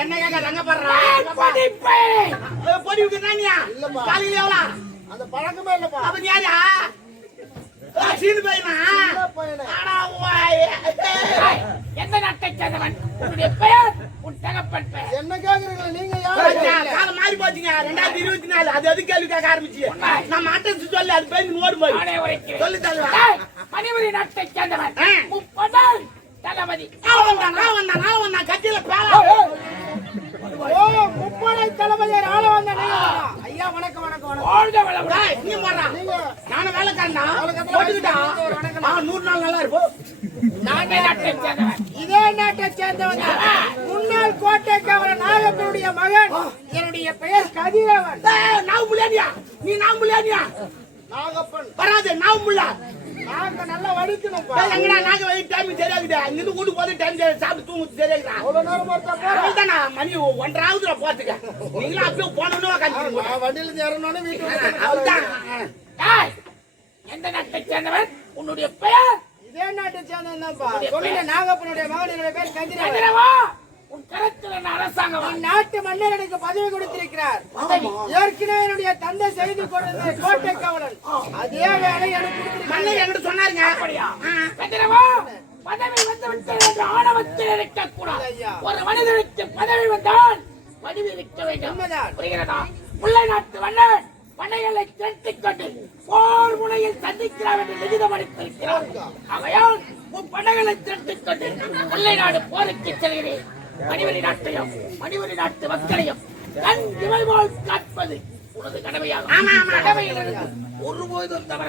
என்ன கேட்க தங்க படுறா பொடி விட்டுறானியா காலையில எவ்வளோ அந்த பழக்கமே இல்லப்பா. அப்ப யாரா சீனு பையனா எந்த நாட்டை சேர்ந்தவன் உன்னுடைய பெயர் உன் தகப்பன் பெயர் என்ன கேக்குறீங்க நீங்க? காலம் மாறி போச்சுங்க 2024 அது எது கேள்வி கேட்க ஆரம்பிச்சு நம்ம அட்ரஸ் சொல்லி அது பேர் ஓடு போய் சொல்லி தருவா மணிமணி நாட்டை சேர்ந்தவன் முப்பதால் தளபதி நான் கட்சியில பேர முப்படை தளபதி ஆள வந்த ஐயா வணக்கம் வணக்கம் வணக்கம். நீ மாறா நானும் வேலைக்காரனா போட்டுக்கிட்டா 100 நாள் நல்லா இருப்போம். நாட்டை சேர்ந்தவன் இதே நாட்டை சேர்ந்தவன் முன்னாள் கோட்டை காவலர் நாகப்பனுடைய மகன். என்னுடைய பெயர் கதிரவன். நாவுமுல்லையா நீ நாவுமுல்லையா நாகப்பன் வராது நாவுமுல்லா நாங்க நல்லா வடிக்கணும். எங்கடா நாங்க வெயிட் டைம் தெரியாதுடா இங்க கூட்டு போது டைம் சாப்பிட்டு தூங்கு தெரியாதுடா அவ்வளவு நேரம் பார்த்தா மணி 1:30 ஆகுதுடா போட்டுக்க நீங்களா அப்படியே போனோன்னு உட்காந்து வண்டியில இருந்து இறங்கணும்னு வீட்டுக்கு அதுதான் எந்த நாட்டை சேர்ந்தவன் உன்னுடைய பெயர் இதே நாட்டை சேர்ந்தவன்ப்பா. சொல்லுங்க நாகப்பனுடைய மகன். என்னுடைய பேர் கதிரவன். கதிரவா உன் கருத்தில் அரசாங்கம் நாட்டு மன்னர் எனக்கு பதவி கொடுத்திருக்கிறார். ஏற்கனவே என்னுடைய தந்தை செய்து கொடுத்த கோட்டை காவலன் அதே வேலை எனக்கு மன்னர் என்கிட்ட சொன்னாருங்க. கதிரவா பதவி வந்து விட்டது என்று ஆணவத்தில் இருக்கக்கூடாது. ஒரு மனிதனுக்கு பதவி வந்தால் பதவி இருக்க வேண்டும். புரிகிறதா? முல்லை நாட்டு மன்னர் படைகளை திரட்டிக் கொண்டு போர் முனையில் சந்திக்கிறார் என்று லிகிதம் அளித்திருக்கிறார். ஆகையால் உன் படைகளை திரட்டிக் கொண்டு முல்லை நாடு போருக்கு செல்கிறேன். மணிவரி நாட்டையும் மணிவரி நாட்டு மக்களையும் கண் இமைவால் காப்பது உனது கடமையாகும். கடமையிலிருந்து ஒருபோதும் தவற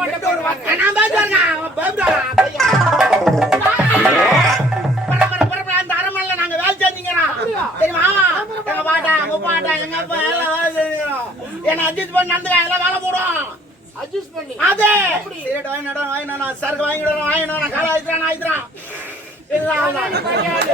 மாட்டேன். அந்த அரண்மனையில நாங்க வேலை செஞ்சீங்கன்னா தெரியுமா? எங்க பாட்டா முப்பாட்டா எங்க அப்பா எல்லாம் வேலை செஞ்சோம். என்ன அட்ஜஸ்ட் பண்ணி நடந்துக்க எல்லாம் வேலை போடும். அட்ஜஸ்ட் பண்ணி அதே சீரட் வாங்கினா சரக்கு வாங்கினா கால ஆயிடுறான் கிடையாது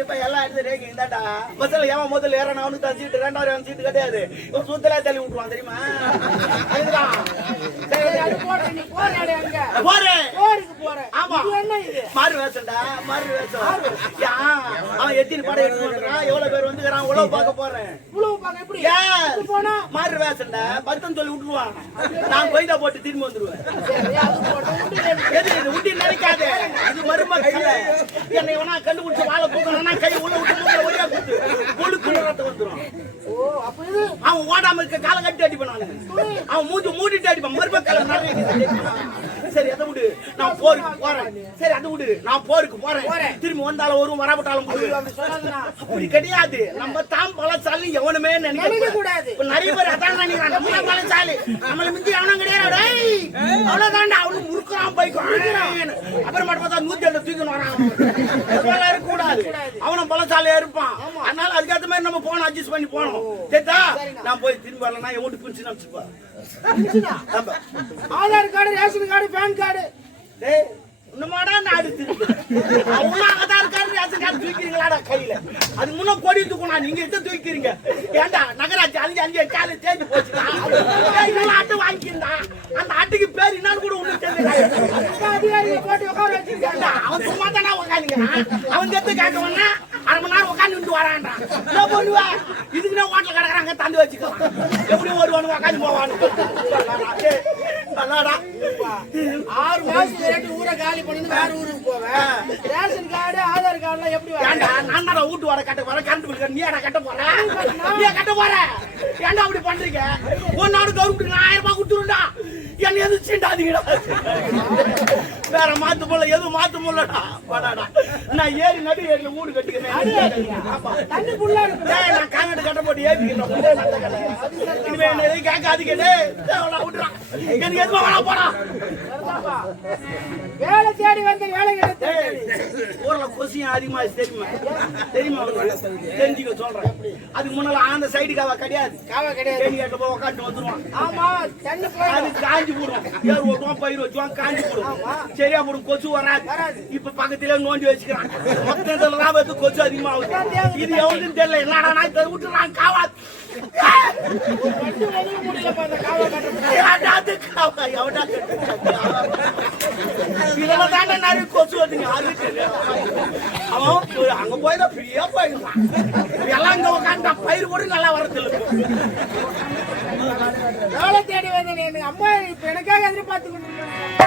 இப்ப எல்லாம் எடுத்து ரேகிங் தான்டா. பஸ்ல ஏன் முதல்ல ஏறணும் அவனுக்கு தான் சீட்டு 2,000 சீட்டு கிடையாது. ஒரு சூத்தலா தள்ளி விட்டுருவான் தெரியுமா? மாறு வேஷம்டா மாறு வேஷம். அவன் எத்தனை படம் எடுத்து வந்துறான் எவ்வளவு பேர் வந்துக்கிறான் உழவு பார்க்க போறேன். மாறு வேஷம்டா பத்தம் சொல்லி விட்டுருவான். நான் கொய்தா போட்டு திரும்பி வந்துருவேன். ஊட்டி நினைக்காது இது மருமக்கள். என்னை வேணா கண்டுபிடிச்சு வாழை தூக்கணும்னா கை உள்ள விட்டு ஒரே குத்து முழுக்குள்ள ரத்தம் வந்துடும். அவன் ஓடாம இருக்க காலை கட்டி அடிப்பான். அவன் மூடிட்டு அடிப்பான். மருமக்கள் சரி அதை விடு நான் போருக்கு போறேன். சரி அதை விடு நான் போருக்கு போறேன். திரும்பி வந்தாலும் வரும் வராப்பட்டாலும் அப்படி கிடையாது. நம்ம தான் பலசாலி எவனுமே நினைக்க கூடாது. நிறைய பேர் அதான் நினைக்கிறான் நம்ம பலசாலி நம்மள மிஞ்சி எவனும் கிடையாது. அவ்வளவுதான்டா அவனு முறுக்குறான் பைக்கும். அப்புறம் மட்டும் பார்த்தா 107 தூக்கணும் வரான். இருக்க கூடாது. அவனும் பலசாலியா இருப்பான். அதனால அதுக்கேற்ற மாதிரி நம்ம போனோம் அட்ஜஸ்ட் பண்ணி போனோம். சரிதா? நான் போய் திரும்பி வரலன்னா என் வீட்டு பிரிச்சு நினைச்சுப்பா. Aadhaar card ration card PAN card இன்னுமாடா நாடு திரும்பி ஆதார் கார்டு ரேஷன் கார்டு தூக்கிறீங்களாடா கையில? அது முன்ன கொடி தூக்கணும். நீங்க எடுத்து தூக்கிறீங்க. ஏண்டா நகராட்சி 5 காலு தேடி போச்சுடா. அட்டை வாங்கிக்கிறா அந்த அட்டைக்கு பேர் என்னன்னு கூட ஒண்ணு தெரியல. அதிகாரிகள் போட்டு உட்கார வச்சிருக்காங்க. அவன் சும்மா தானே உட்காந்துக்கிறான். அவன் சேர்த்து கேட்கவனா 1/2 மணி நேரம் உட்காந்து வரான்றான். என்ன பண்ணுவா? இதுக்குன்னா ஹோட்டல் கிடக்குறாங்க தந்து வச்சுக்கலாம். எப்படி வருவானு உட்காந்து போவானு 6 மாசம் ஊரை காலி பண்ணி வேற ஊருக்கு போவேன். ரேஷன் கார்டு ஆதார் கார்டு எல்லாம் எப்படி நான் தான் வீட்டு வர கட்ட போறேன். கரண்ட் பில் நீ கட்ட போற நீ கட்ட போற. ஏன்டா அப்படி பண்றீங்க? ஒரு நாடு கவர்மெண்ட் 1000 ரூபாய் கொடுத்துருண்டா. என்ன எது சீண்டாதீங்கடா. வேற மாத்து போல எதுவும் மாத்து போலடா. வாடாடா நான் ஏறி நடு ஏரியில வீடு கட்டிக்கிறேன். தண்ணி புள்ளா இருக்கு. நான் காங்கிரட் கட்ட போட்டு ஏறிக்கிறேன். இனிமே என்ன எதுவும் கேட்காது கேட்டு விட்டுறான். எனக்கு எதுவும் வேணா போடா. வேலை தேடி வந்து வேலை கிடையாது. ஊர்ல கொசியும் அதிகமா தெரியுமா? தெரியுமா? தெரிஞ்சுக்க சொல்றேன். அதுக்கு முன்னால அந்த சைடு காவா கிடையாது. காவா கிடையாது. கேட்டு போய் உட்காந்து வந்துருவான். ஆமா தண்ணி அது காஞ்சி காஞ்சி போடும். ஏர் ஓட்டுவான், பயிர் வச்சுவான், காஞ்சி போடும். சரியா போடும், கொசு வராது. இப்ப பக்கத்திலே நோண்டி வச்சுக்கிறான். மொத்தத்துல வந்து கொசு அதிகமாகுது. இது எவனுக்கும் தெரியல. என்னடா நான் இதை விட்டுறான் காவா இதெல்லாம் தானே நிறைய கொசு வருதுங்க. அது தெரியாது. அவன் அங்க போய்தான் ஃப்ரீயா போயிடுவான். எல்லாம் இங்க உட்காந்து பயிர் கூட நல்லா வரதில்லை. வேலை தேடி வந்தேன். அம்மா இப்ப எனக்காக எதிர்பார்த்து கொண்டிருக்கேன்.